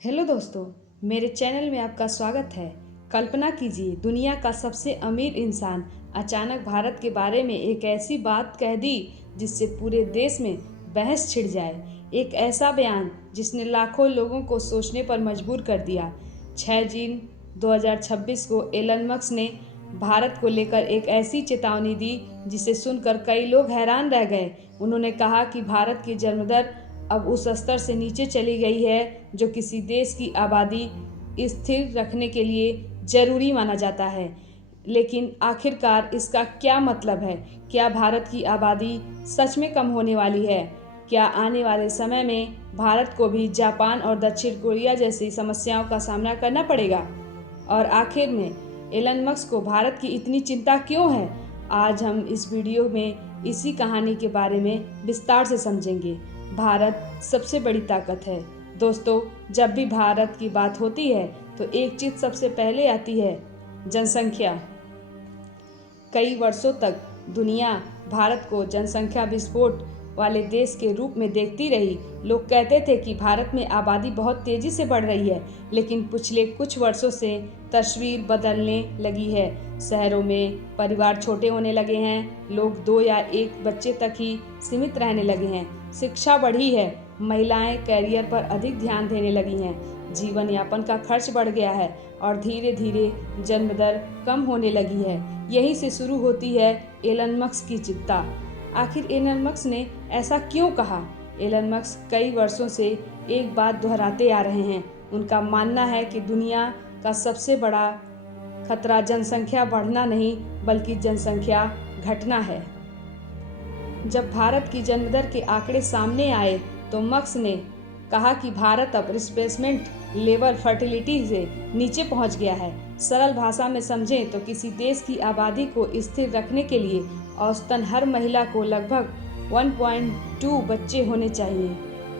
Hello दोस्तों, मेरे channel में आपका स्वागत है। कल्पना कीजिए, दुनिया का सबसे अमीर इंसान अचानक भारत के बारे में एक ऐसी बात कह दी जिससे पूरे देश में बहस छिड़ जाए। एक ऐसा बयान जिसने लाखों लोगों को सोचने पर मजबूर कर दिया। 6 जून 2026 को एलन मस्क ने भारत को लेकर एक ऐसी चेतावनी दी जिसे सुनकर कई लोग हैरान रह गए। उन्होंने कहा कि भारत की जन्मदर अब उस स्तर से नीचे चली गई है जो किसी देश की आबादी स्थिर रखने के लिए जरूरी माना जाता है। लेकिन आखिरकार इसका क्या मतलब है? क्या भारत की आबादी सच में कम होने वाली है? क्या आने वाले समय में भारत को भी जापान और दक्षिण कोरिया जैसी समस्याओं का सामना करना पड़ेगा? और आखिर में एलन मस्क को भारत की इतनी चिंता क्यों है? आज हम इस वीडियो में इसी कहानी के बारे में विस्तार से समझेंगे। भारत सबसे बड़ी ताकत है। दोस्तों, जब भी भारत की बात होती है तो एक चीज सबसे पहले आती है, जनसंख्या। कई वर्षों तक दुनिया भारत को जनसंख्या विस्फोट वाले देश के रूप में देखती रही। लोग कहते थे कि भारत में आबादी बहुत तेजी से बढ़ रही है, लेकिन पिछले कुछ वर्षों से तस्वीर बदलने लगी है। शहरों में परिवार छोटे होने लगे हैं, लोग 2 या 1 बच्चे तक ही सीमित रहने लगे हैं। शिक्षा बढ़ी है, महिलाएं कैरियर पर अधिक ध्यान देने लगी हैं, जीवन यापन का खर्च बढ़ गया है और धीरे धीरे जन्म दर कम होने लगी है। यहीं से शुरू होती है एलन मस्क की चिंता। आखिर एलन मस्क ने ऐसा क्यों कहा? एलन मस्क कई वर्षों से एक बात दोहराते आ रहे हैं। उनका मानना है कि दुनिया का सबसे बड़ा खतरा जनसंख्या बढ़ना नहीं बल्कि जनसंख्या घटना है। जब भारत की जन्मदर के आंकड़े सामने आए तो मस्क ने कहा कि भारत अब रिप्लेसमेंट लेवल फर्टिलिटी से नीचे पहुंच गया है। सरल भाषा में समझें तो किसी देश की आबादी को स्थिर रखने के लिए औसतन हर महिला को लगभग 1.2 बच्चे होने चाहिए।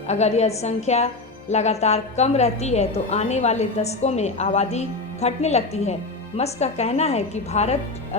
अगर यह संख्या लगातार कम रहती है तो आने वाले दशकों में आबादी घटने लगती है। मस्क का कहना है कि भारत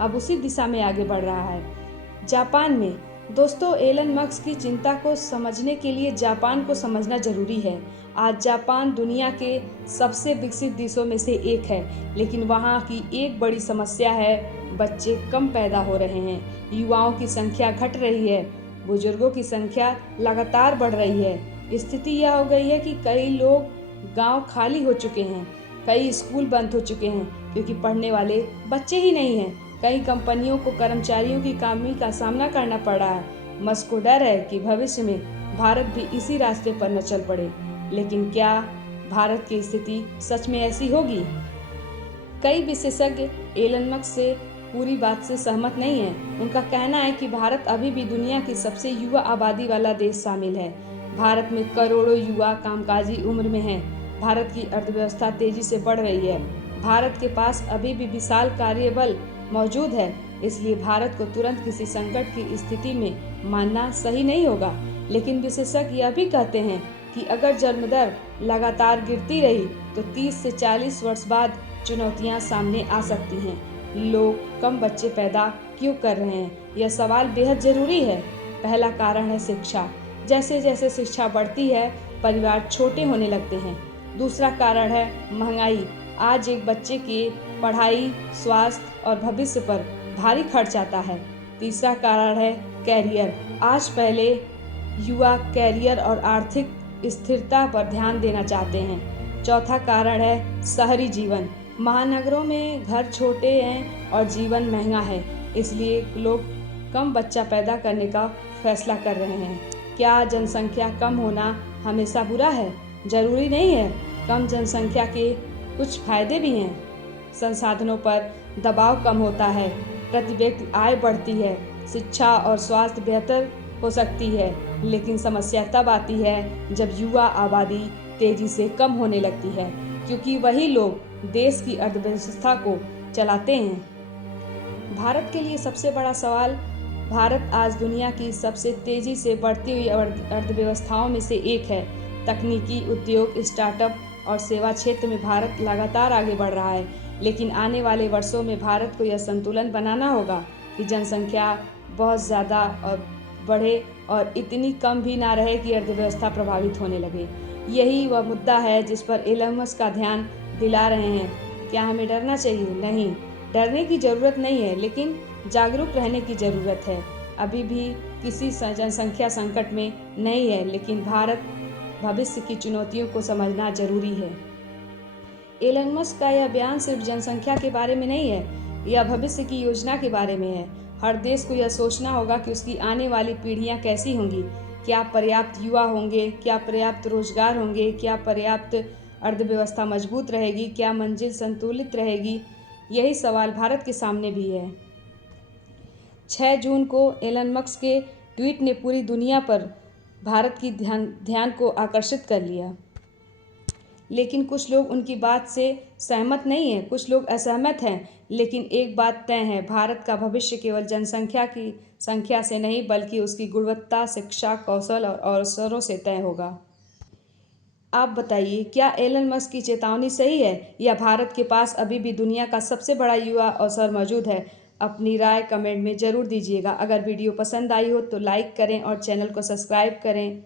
अब उसी दिशा में आगे बढ़ रहा है। जापान में दोस्तों, एलन मस्क की चिंता को समझने के लिए जापान को समझना जरूरी है। आज जापान दुनिया के सबसे विकसित देशों में से एक है, लेकिन वहाँ की एक बड़ी समस्या है, बच्चे कम पैदा हो रहे हैं। युवाओं की संख्या घट रही है, बुजुर्गों की संख्या लगातार बढ़ रही है। स्थिति यह हो गई है कि कई लोग गांव खाली हो चुके हैं, कई स्कूल बंद हो चुके हैं क्योंकि पढ़ने वाले बच्चे ही नहीं हैं। कई कंपनियों को कर्मचारियों की कमी का सामना करना पड़ रहा है। मस्क को डर है कि भविष्य में भारत भी इसी रास्ते पर न चल पड़े। लेकिन क्या भारत की स्थिति सच में ऐसी होगी? कई विशेषज्ञ एलन मस्क से पूरी बात से सहमत नहीं हैं। उनका कहना है कि भारत अभी भी दुनिया की सबसे युवा आबादी वाला देश शामिल है। भारत में करोड़ों युवा कामकाजी उम्र में हैं। भारत की अर्थव्यवस्था तेजी से बढ़ रही है। भारत के पास अभी भी विशाल कार्यबल मौजूद है, इसलिए भारत को तुरंत किसी संकट की स्थिति में मानना सही नहीं होगा। लेकिन विशेषज्ञ यह भी कहते हैं कि अगर जन्म दर लगातार गिरती रही तो 30 से 40 वर्ष बाद चुनौतियां सामने आ सकती हैं। लोग कम बच्चे पैदा क्यों कर रहे हैं? यह सवाल बेहद जरूरी है। पहला कारण है शिक्षा। जैसे जैसे शिक्षा बढ़ती है, परिवार छोटे होने लगते हैं। दूसरा कारण है महंगाई। आज एक बच्चे की पढ़ाई, स्वास्थ्य और भविष्य पर भारी खर्च आता है। तीसरा कारण है कैरियर। आज पहले युवा कैरियर और आर्थिक स्थिरता पर ध्यान देना चाहते हैं। चौथा कारण है शहरी जीवन। महानगरों में घर छोटे हैं और जीवन महंगा है, इसलिए लोग कम बच्चा पैदा करने का फैसला कर रहे हैं। क्या जनसंख्या कम होना हमेशा बुरा है? जरूरी नहीं है। कम जनसंख्या के कुछ फायदे भी हैं। संसाधनों पर दबाव कम होता है, प्रति व्यक्ति आय बढ़ती है, शिक्षा और स्वास्थ्य बेहतर हो सकती है। लेकिन समस्या तब आती है जब युवा आबादी तेजी से कम होने लगती है, क्योंकि वही लोग देश की अर्थव्यवस्था को चलाते हैं। भारत के लिए सबसे बड़ा सवाल, भारत आज दुनिया की सबसे तेजी से बढ़ती हुई अर्थव्यवस्थाओं में से एक है। तकनीकी उद्योग, स्टार्टअप और सेवा क्षेत्र में भारत लगातार आगे बढ़ रहा है। लेकिन आने वाले वर्षों में भारत को यह संतुलन बनाना होगा कि जनसंख्या बहुत ज़्यादा और बढ़े और इतनी कम भी ना रहे कि अर्थव्यवस्था प्रभावित होने लगे। यही वह मुद्दा है जिस पर एलन मस्क का ध्यान दिला रहे हैं। क्या हमें डरना चाहिए? नहीं, डरने की ज़रूरत नहीं है, लेकिन जागरूक रहने की ज़रूरत है। अभी भी किसी जनसंख्या संकट में नहीं है, लेकिन भारत भविष्य की चुनौतियों को समझना जरूरी है। एलन मस्क का यह बयान सिर्फ जनसंख्या के बारे में नहीं है, यह भविष्य की योजना के बारे में है। हर देश को यह सोचना होगा कि उसकी आने वाली पीढ़ियां कैसी होंगी। क्या पर्याप्त युवा होंगे? क्या पर्याप्त रोजगार होंगे? क्या पर्याप्त अर्थव्यवस्था मजबूत रहेगी? क्या मंजिल संतुलित रहेगी? यही सवाल भारत के सामने भी है। 6 जून को एलन मस्क के ट्वीट ने पूरी दुनिया पर भारत की ध्यान को आकर्षित कर लिया। लेकिन कुछ लोग उनकी बात से सहमत नहीं हैं, कुछ लोग असहमत हैं। लेकिन एक बात तय है, भारत का भविष्य केवल जनसंख्या की संख्या से नहीं, बल्कि उसकी गुणवत्ता, शिक्षा, कौशल और अवसरों से तय होगा। आप बताइए, क्या एलन मस्क की चेतावनी सही है, या भारत के पास अभी भी दुनिया का सबसे बड़ा युवा अवसर मौजूद है? अपनी राय कमेंट में ज़रूर दीजिएगा। अगर वीडियो पसंद आई हो तो लाइक करें और चैनल को सब्सक्राइब करें।